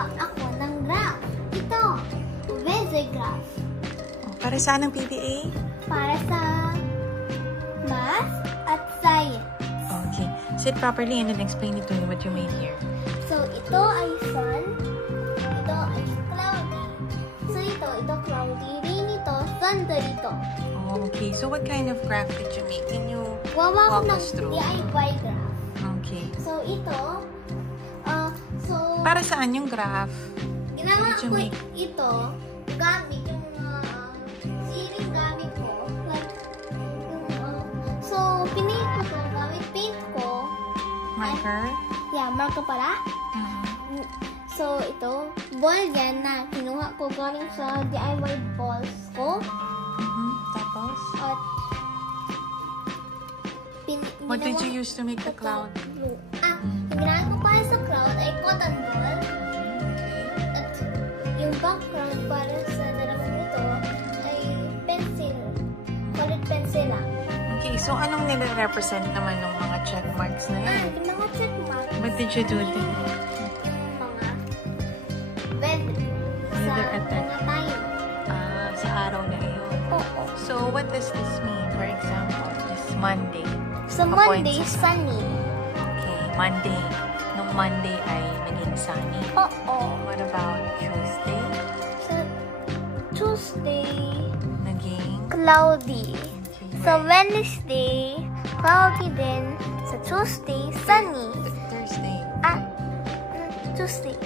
Ako ng graph. Ito, Vese graph. Para saan ang PDA? Para sa math at science. Okay. Sit properly and then explain it to me what you made here. So, ito ay sun. Ito ay cloudy. So, ito cloudy. Rain ito, thunder ito. Oh, okay. So, what kind of graph did you make? Can you walk us through? DIY graph. Okay. So, ito, para saan yung graph? Ginawa ko ito gamit yung siling gamit ko. Like, so, pinake ko ito gamit paint ko. Marker? Marker pala. So, ito, ball yan na kinuha ko galing sa DIY balls ko. Tapos? At, what did you use to make the cloud? Ginagawa ko para sa cloud ay cotton ball. At yung background para sa dalawang ito ay pencil. Colored pencil lang. Okay, so anong nire-represent naman ng mga check marks na yan? Yung mga check marks. What did you do to weather at mga time. Sa araw na iyon. Oo. So, what does this mean? For example, this Monday. So, Monday, sunny. Monday. Nung Monday ay naging sunny. Oo. What about Tuesday? So, Tuesday, naging cloudy. Okay. So, Wednesday, cloudy din. Sa Tuesday, sunny. Thursday. Tuesday.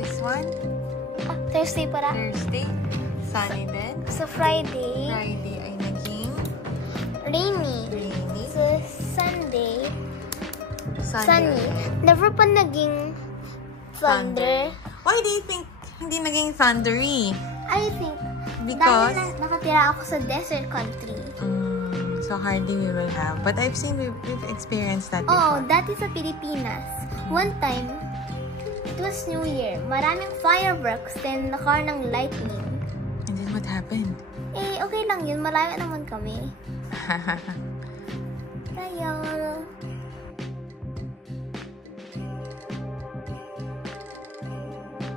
This one? Thursday para? Thursday. Sunny din. So, Friday. Friday ay naging rainy. So, Sunday, sunny. Never pa naging thunder. Why do you think hindi naging thundery? I think because dahil nakatira ako sa desert country. So hardly we will have. But I've seen we've experienced that before. Oh, that is sa Pilipinas. One time, it was New Year. Maraming fireworks, then nakaroon ng lightning. And then what happened? Okay lang yun. Malayo naman kami. Tayo.